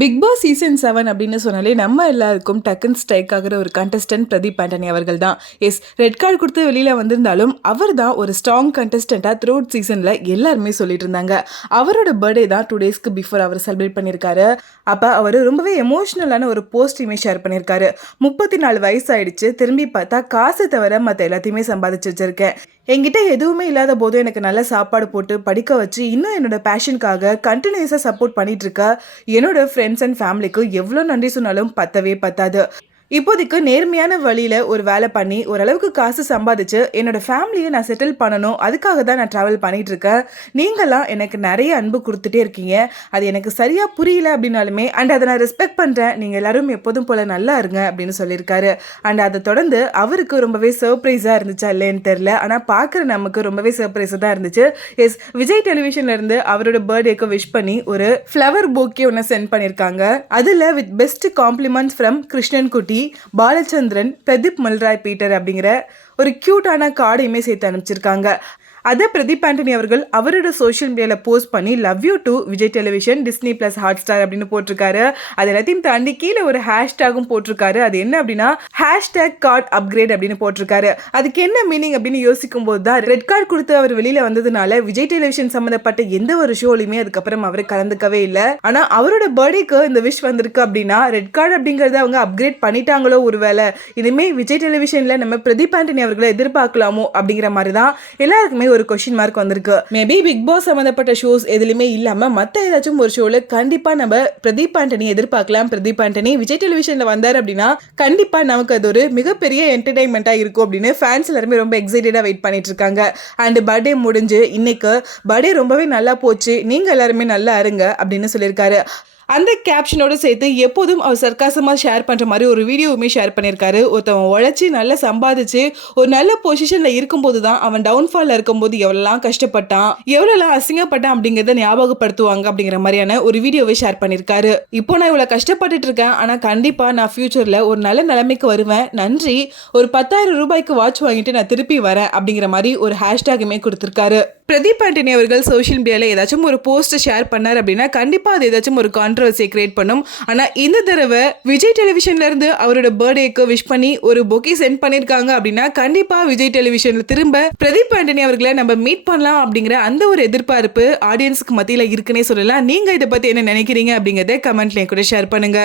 Big Boss season 7 அப்படின்னு சொன்னாலே நம்ம எல்லாருக்கும் டக்குன்னு ஸ்ட்ரைக் ஆகிற ஒரு கண்டஸ்டன்ட் பிரதீப் ஆண்டனி அவர்கள் தான். எஸ், ரெட் கார்டு கொடுத்து வெளியில் வந்திருந்தாலும் அவர் தான் ஒரு ஸ்ட்ராங் கண்டஸ்டண்ட்டாக த்ரூ அவுட் சீசனில் எல்லாருமே சொல்லிட்டு இருந்தாங்க. அவரோட பர்த்டே தான் 2 டேஸ்க்கு பிஃபோர் அவர் செலிப்ரேட் பண்ணியிருக்காரு. அப்போ அவர் ரொம்பவே எமோஷ்னலான ஒரு போஸ்டையுமே ஷேர் பண்ணியிருக்காரு. 34 வயசு ஆயிடுச்சு, திரும்பி பார்த்தா காசு தவிர மற்ற எல்லாத்தையுமே சம்பாதிச்சு வச்சிருக்கேன். என்கிட்ட எதுவுமே இல்லாத போதும் எனக்கு நல்ல சாப்பாடு போட்டு படிக்க வச்சு இன்னும் என்னோட பேஷனுக்காக கண்டினியூஸாக சப்போர்ட் பண்ணிட்டு இருக்க என்னோட ஃப்ரெண்ட்ஸ் அண்ட் ஃபேமிலிக்கு எவ்வளோ நன்றி சொன்னாலும் பத்தவே பத்தாது. இப்போதைக்கு நேர்மையான வழியில் ஒரு வேலை பண்ணி ஓரளவுக்கு காசு சம்பாதிச்சு என்னோட ஃபேமிலியை நான் செட்டில் பண்ணணும், அதுக்காக தான் நான் ட்ராவல் பண்ணிட்டு இருக்கேன். நீங்களாம் எனக்கு நிறைய அன்பு கொடுத்துட்டே இருக்கீங்க, அது எனக்கு சரியாக புரியல அப்படின்னாலுமே அண்ட் அதை நான் ரெஸ்பெக்ட் பண்ணுறேன். நீங்கள் எல்லாரும் எப்போதும் போல் நல்லா இருங்க அப்படின்னு சொல்லியிருக்காரு. அண்ட் அதை தொடர்ந்து அவருக்கு ரொம்பவே சர்ப்ரைஸாக இருந்துச்சா இல்லைன்னு தெரில, ஆனால் பார்க்குற நமக்கு ரொம்பவே சர்ப்ரைஸாக தான் இருந்துச்சு. எஸ், விஜய் டெலிவிஷன்லேருந்து அவரோட பர்த்டேக்கு விஷ் பண்ணி ஒரு ஃப்ளவர் போக்கே ஒன்று சென்ட் பண்ணியிருக்காங்க. அதில் with best compliments from Krishnan குட்டி, பாலச்சந்திரன், பிரதீப் மல்ராய் பீட்டர் அப்படிங்கிற ஒரு கியூட்டான கார்டையுமே சேர்த்து அனுப்பிச்சிருக்காங்க. அதை பிரதீப் ஆண்டனி அவர்கள் அவரோட சோஷியல் மீடியாவில் போஸ்ட் பண்ணி love you to Vijay television, Disney plus hot star அப்படின்னு போட்டிருக்காரு. அது எல்லாத்தையும் தாண்டி கீழே ஒரு ஹேஷ்டேகும் போட்டிருக்காரு. அது என்ன அப்படின்னா ஹேஷ்டேக் கார்ட் அப்கிரேட் அப்படின்னு போட்டிருக்காரு. அதுக்கு என்ன மீனிங் அப்படின்னு யோசிக்கும் போது தான் ரெட் கார்டு கொடுத்து அவர் வெளியில வந்ததுனால விஜய் டெலிவிஷன் சம்மந்தப்பட்ட எந்த ஒரு ஷோலையுமே அதுக்கப்புறம் அவர் கலந்துக்கவே இல்லை. ஆனா அவரோட பர்த்டேக்கு இந்த விஷ் வந்திருக்கு அப்படின்னா ரெட் கார்டு அப்படிங்கறத அவங்க அப்கிரேட் பண்ணிட்டாங்களோ ஒருவேளை, இனிமே விஜய் டெலிவிஷன்ல நம்ம பிரதீப் ஆண்டனி அவர்களை எதிர்பார்க்கலாமோ அப்படிங்கிற மாதிரி தான் எல்லாருக்குமே ஒரு கொஸ்டின் மார்க் வந்திருக்கு. மேபி பிக் பாஸ் சம்பந்தப்பட்ட ஷோஸ் எதுலையுமே இல்லாம மத்த ஏதாச்சும் ஒரு ஷோல கண்டிப்பா நம்ம பிரதீப் ஆண்டனி எதிர்பார்க்கலாம். பிரதீப் ஆண்டனி விஜய் டெலிவிஷன்ல வந்தார் அப்படின்னா கண்டிப்பா நமக்கு அது ஒரு மிகப்பெரிய என்டர்டைன்மெண்டா இருக்கும் அப்படின்னு ஃபேன்ஸ் எல்லாருமே ரொம்ப எக்ஸைட்டடா வெயிட் பண்ணிட்டு இருக்காங்க. அண்ட் பர்த்டே முடிஞ்சு இன்னைக்கு பர்த்டே ரொம்பவே நல்லா போச்சு, நீங்க எல்லாருமே நல்லா இருங்க அப்படின்னு சொல்லியிருக்காரு. அந்த கேப்ஷனோடு சேர்த்து எப்போதும் அவர் சர்க்காசமாக ஷேர் பண்ணுற மாதிரி ஒரு வீடியோவுமே ஷேர் பண்ணியிருக்காரு. ஒருத்தவன் உழைச்சி நல்லா சம்பாதிச்சு ஒரு நல்ல பொசிஷனில் இருக்கும்போது தான் அவன் டவுன்ஃபாலில் இருக்கும்போது எவ்வளோலாம் கஷ்டப்பட்டான், எவ்வளோலாம் அசிங்கப்பட்டான் அப்படிங்கிறத ஞாபகப்படுத்துவாங்க அப்படிங்கிற மாதிரியான ஒரு வீடியோவை ஷேர் பண்ணியிருக்காரு. இப்போ நான் இவ்வளோ கஷ்டப்பட்டுட்டு இருக்கேன், ஆனால் கண்டிப்பாக நான் ஃபியூச்சரில் ஒரு நல்ல நிலைமைக்கு வருவேன், நன்றி, ஒரு 10,000 ரூபாய்க்கு வாட்ச் வாங்கிட்டு நான் திருப்பி வரேன் அப்படிங்கிற மாதிரி ஒரு ஹேஷ்டேக்குமே கொடுத்துருக்காரு. பிரதீப் ஆண்டனி அவர்கள் சோஷியல் மீடியாவில் ஏதாச்சும் ஒரு போஸ்ட் ஷேர் பண்ணார் அப்படின்னா கண்டிப்பாக அது ஏதாச்சும் ஒரு கான்ட்ரவர்சியை கிரியேட் பண்ணும். ஆனால் இந்த தடவை விஜய் டெலிவிஷன்ல இருந்து அவரோட பர்த்டேக்கு விஷ் பண்ணி ஒரு பொக்கே சென்ட் பண்ணியிருக்காங்க அப்படின்னா கண்டிப்பாக விஜய் டெலிவிஷன்ல திரும்ப பிரதீப் ஆண்டனி அவர்களை நம்ம மீட் பண்ணலாம் அப்படிங்கிற அந்த ஒரு எதிர்பார்ப்பு ஆடியன்ஸுக்கு மத்தியில் இருக்குன்னே சொல்லலாம். நீங்க இதை பத்தி என்ன நினைக்கிறீங்க அப்படிங்கிறத கமெண்ட்ல கூட ஷேர் பண்ணுங்க.